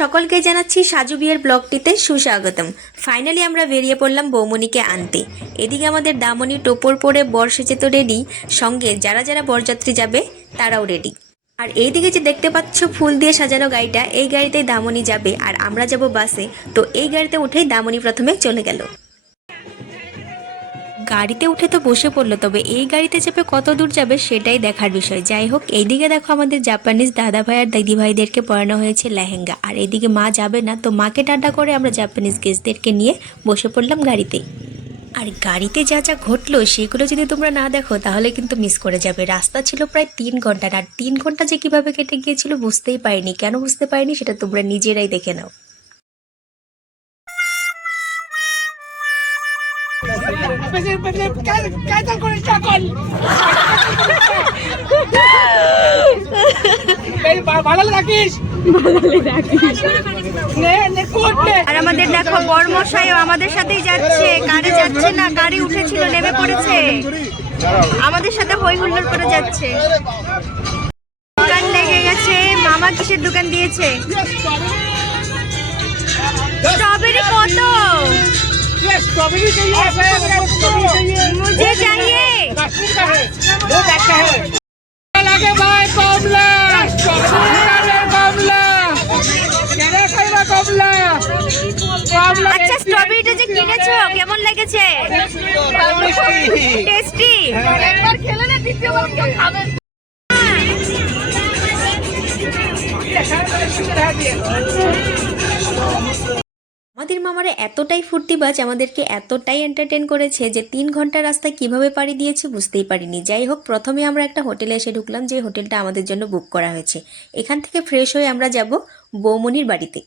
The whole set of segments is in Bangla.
সকলকে জানাচ্ছি সাজু বিয়ের ব্লগটিতে সুস্বাগতম। ফাইনালি আমরা বেরিয়ে পড়লাম বৌমনিকে আনতে। এদিকে আমাদের দামনি টোপর পরে বর সেজে তো রেডি সঙ্গে যারা যারা বরযাত্রী যাবে, তারাও রেডি আর এইদিকে যে দেখতে পাচ্ছ ফুল দিয়ে সাজানো গাড়িটা, এই গাড়িতেই দামনি যাবে। আর আমরা যাব বাসে। তো এই গাড়িতে উঠেই দামনি প্রথমে চলে গেল। গাড়িতে উঠে তো বসে পড়ল, তবে এই গাড়িতে চেপে কত দূর যাবে সেটাই দেখার বিষয়। যাই হোক, এইদিকে দেখো আমাদের জাপানিজ দাদা ভাই আর দিদি ভাইদেরকে পরানো হয়েছে লেহেঙ্গা। আর এইদিকে মা যাবে না, তো মাকে টাটা করে আমরা জাপানিজ গেস্টদেরকে নিয়ে বসে পড়লাম গাড়িতে। আর গাড়িতে যা যা ঘটলো, সেগুলো যদি তোমরা না দেখো, তাহলে কিন্তু মিস করে যাবে। রাস্তা ছিল প্রায় তিন ঘণ্টার, আর তিন ঘণ্টা যে কীভাবে কেটে গিয়েছিল বুঝতেই পারিনি। কেন বুঝতে পারিনি, সেটা তোমরা নিজেরাই দেখে নাও। করে আর আমাদের দেখো বর্মশাইও আমাদের সাথেই যাচ্ছে। গাড়ি যাচ্ছে না? গাড়ি উঠেছিল? নেমে পড়েছে। আমাদের সাথে হই হুল্লোড় করে যাচ্ছে। দোকান লেগে গেছে। মামা কিসের দোকান দিয়েছে? স্ট্রবেরি स्ट्रॉबेरी चाहिए स्ट्रॉबेरी चाहिए मुझे चाहिए कश्मीर का है वो अच्छा है लगे भाई कमला स्ट्रॉबेरी कमला কেনে খাইবা কমলা কমলা আচ্ছা স্ট্রবেরিটা যে কিনেছো কেমন লেগেছে টেস্টি একবার খেলে না দ্বিতীয়বার কেউ খাবে আমাদের মামারা এতটাই ফুর্তিবাজ, আমাদেরকে এতটাই এন্টারটেন করেছে যে তিন ঘণ্টা রাস্তা কীভাবে পাড়ি দিয়েছে বুঝতেই পারিনি। যাই হোক, প্রথমে আমরা একটা হোটেলে এসে ঢুকলাম যে হোটেলটা আমাদের জন্য বুক করা হয়েছে। এখান থেকে ফ্রেশ হয়ে আমরা যাব বৌমনির বাড়িতে।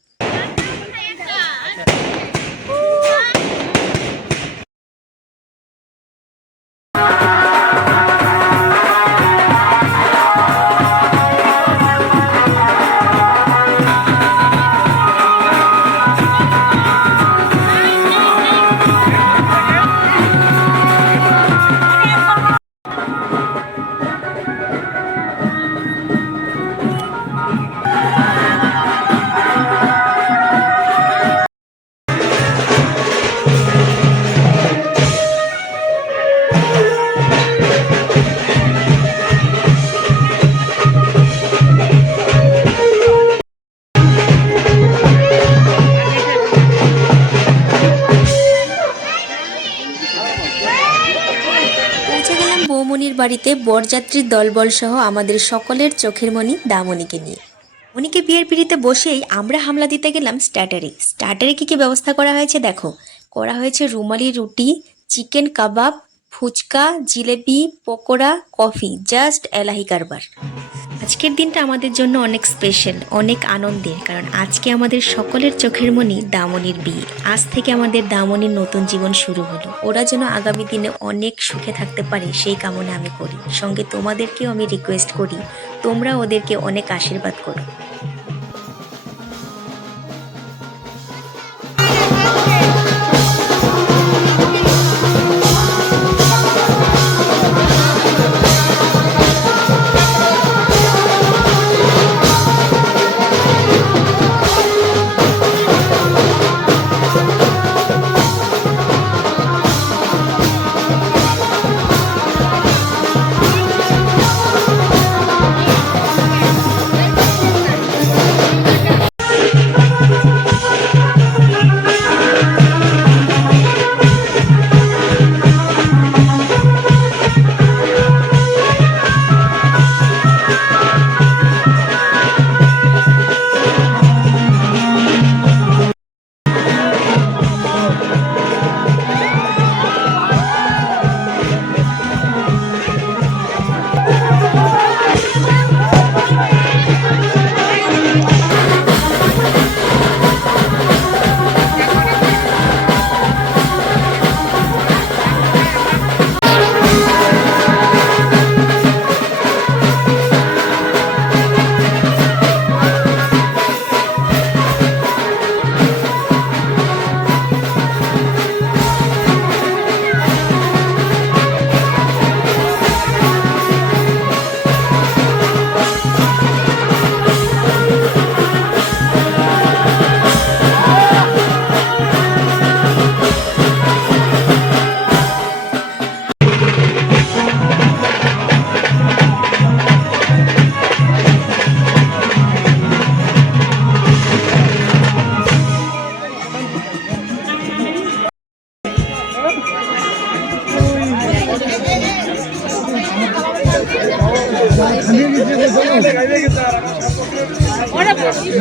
বাড়িতে বরযাত্রীর দলবল সহ আমাদের সকলের চোখের মণি দামনিকে নিয়ে। মনিকে বিয়ের পিড়িতে বসেই আমরা হামলা দিতে গেলাম স্টার্টারে স্টার্টারে কী কী ব্যবস্থা করা হয়েছে দেখো। করা হয়েছে rumali roti, chicken kebab, fuchka jalebi pakora, coffee, just এলাহি কারবার। আজকের দিনটা আমাদের জন্য অনেক স্পেশাল অনেক আনন্দের, কারণ আজকে আমাদের সকলের চোখের মনি দামনির বিয়ে। আজ থেকে আমাদের দামনির নতুন জীবন শুরু হলো। ওরা যেন আগামী দিনে অনেক সুখে থাকতে পারে, সেই কামনা আমি করি। সঙ্গে তোমাদেরকেও আমি রিকোয়েস্ট করি, তোমরা ওদেরকে অনেক আশীর্বাদ করো।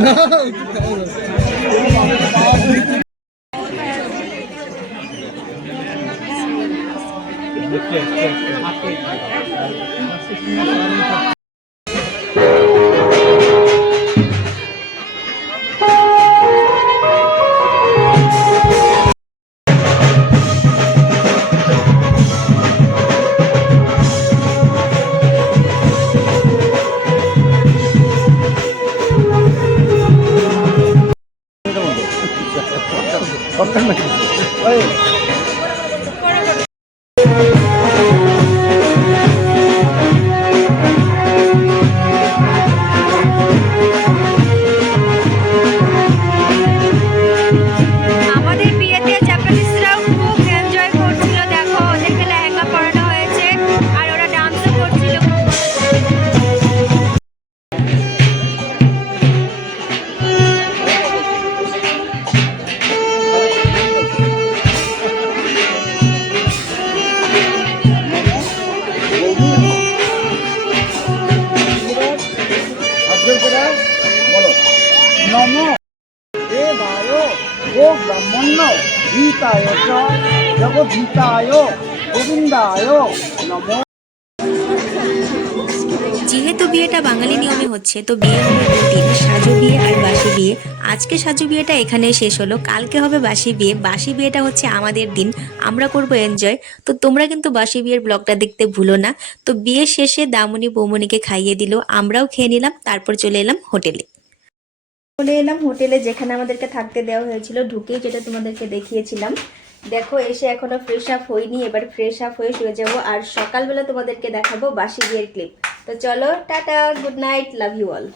না আমাদের যেহেতু বিয়েটা বাঙালি নিয়মে হচ্ছে, তো বিয়ে হবে দুদিন সাজু বিয়ে আর বাসি বিয়ে, আজকে সাজু বিয়েটা এখানে শেষ হলো। কালকে হবে বাসি বিয়ে। বাসি বিয়েটা হচ্ছে আমাদের দিন। আমরা করব এনজয়। তো তোমরা কিন্তু বাসি বিয়ের ব্লগটা দেখতে ভুলো না। তো বিয়ে শেষে দামনি বৌমনিকে খাইয়ে দিল। আমরাও খেয়ে নিলাম। তারপর চলে এলাম হোটেলে। চলে এলাম হোটেলে যেখানে আমাদেরকে থাকতে দেওয়া হয়েছিল, ঢুকেই যেটা তোমাদেরকে দেখিয়েছিলাম। দেখো, এসে এখনও ফ্রেশ আপ হইনি, এবার ফ্রেশ আপ হয়ে শুয়ে যাব। আর সকালবেলা তোমাদেরকে দেখাবো বাসি বিয়ের ক্লিপ তো চলো, tata good night love you all